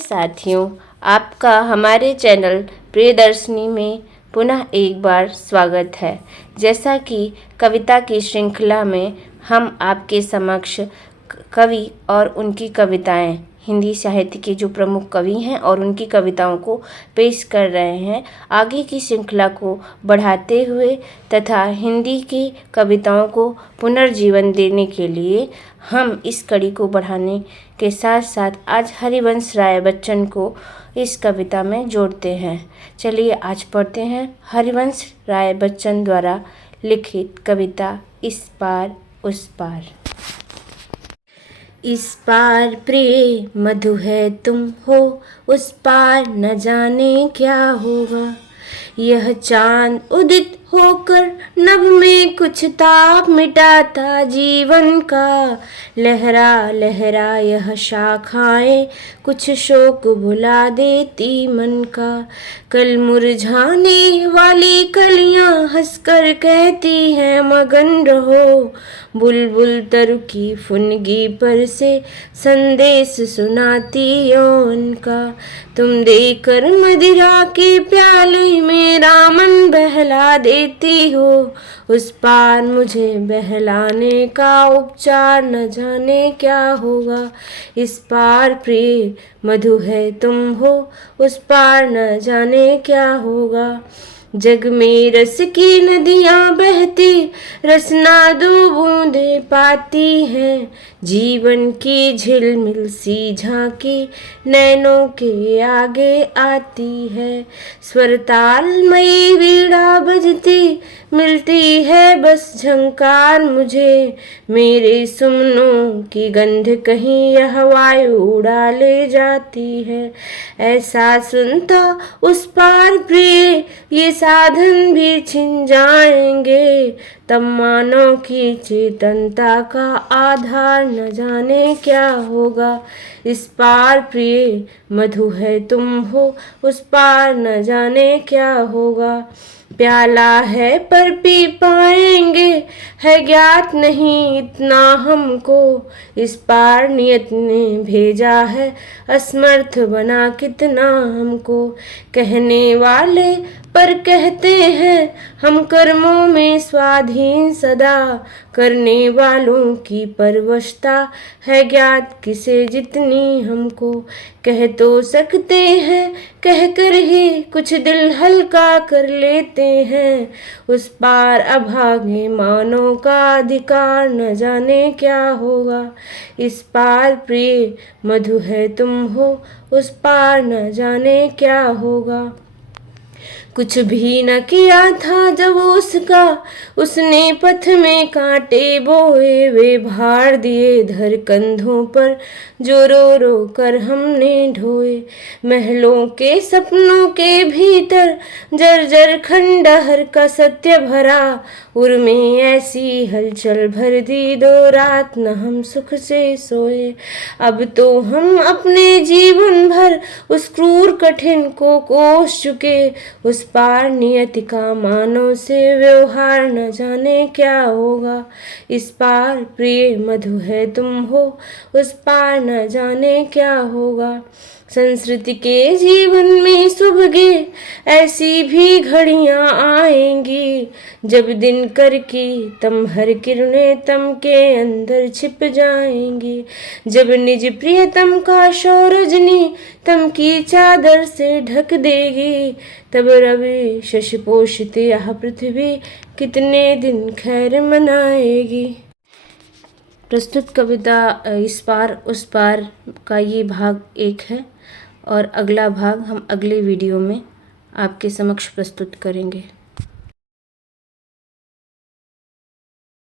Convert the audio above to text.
साथियों, आपका हमारे चैनल प्रियदर्शनी में पुनः एक बार स्वागत है। जैसा कि कविता की श्रृंखला में हम आपके समक्ष कवि और उनकी कविताएं, हिंदी साहित्य के जो प्रमुख कवि हैं और उनकी कविताओं को पेश कर रहे हैं। आगे की श्रृंखला को बढ़ाते हुए तथा हिंदी की कविताओं को पुनर्जीवन देने के लिए हम इस कड़ी को बढ़ाने के साथ साथ आज हरिवंश राय बच्चन को इस कविता में जोड़ते हैं। चलिए आज पढ़ते हैं हरिवंश राय बच्चन द्वारा लिखित कविता इस पार उस पार। इस पार प्रिय मधु है तुम हो, उस पार न जाने क्या होगा। यह चांद उदित होकर नभ में कुछ ताप मिटाता जीवन का। लहरा लहरा यह शाखाएं कुछ शोक भुला देती मन का। कल मुरझाने वाली कलियां हंसकर कहती हैं मगन रहो। बुलबुल तरु की फुनगी पर से संदेश सुनाती यौवन का। तुम देकर मदिरा के प्याले मेरा मन बहला देती हो। उस पार मुझे बहलाने का उपचार न जाने क्या होगा। इस पार प्रिय मधु है तुम हो, उस पार न जाने क्या होगा। जग में रस की नदियां बहती रसना दो बूंदे पाती हैं। जीवन की झिलमिल सी झांकी नैनों के आगे आती है। स्वरतालमयी वीणा बजती मिलती है बस झंकार मुझे। मेरे सुमनों की गंध कहीं यह वायु उड़ा ले जाती है। ऐसा सुनता उस पार प्रिय ये साधन भी छिन जाएंगे। तब मानव की चेतनता का आधार न जाने क्या होगा। इस पार प्रिय मधु है तुम हो, उस पार न जाने क्या होगा। प्याला है पर पी पाएंगे है ज्ञात नहीं इतना हमको। इस पार नियत ने भेजा है असमर्थ बना कितना हमको। कहने वाले पर कहते हैं हम कर्मों में स्वाधीन सदा। करने वालों की परवशता है ज्ञात किसे जितनी हमको। कह तो सकते हैं कह कर ही कुछ दिल हल्का कर लेते हैं। उस पार अभागे मानव का अधिकार न जाने क्या होगा। इस पार प्रिय मधु है तुम हो, उस पार न जाने क्या होगा। कुछ भी न किया था जब उसका, उसने पथ में कांटे बोए। वे भार दिए धर कंधों पर जो रो रो कर हमने ढोए। महलों के सपनों के भीतर जर्जर खंडहर का सत्य भरा। उर में ऐसी हलचल भर दी दो रात न हम सुख से सोए। अब तो हम अपने जीवन भर उस क्रूर कठिन को कोस चुके। उस पार नियति का मानव से व्यवहार न जाने क्या होगा। इस पार प्रिय मधु है तुम हो, उस पार न जाने क्या होगा। संस्कृति के जीवन में सुबह ऐसी भी घड़ियां आएंगी जब दिन कर की तम हर किरणें तम के अंदर छिप जाएंगी। जब निज प्रियतम का शौरजनी तम की चादर से ढक देगी। तब रवि शशि पोषित यह पृथ्वी कितने दिन खैर मनाएगी। प्रस्तुत कविता इस पार उस पार का ये भाग 1 है और अगला भाग हम अगले वीडियो में आपके समक्ष प्रस्तुत करेंगे।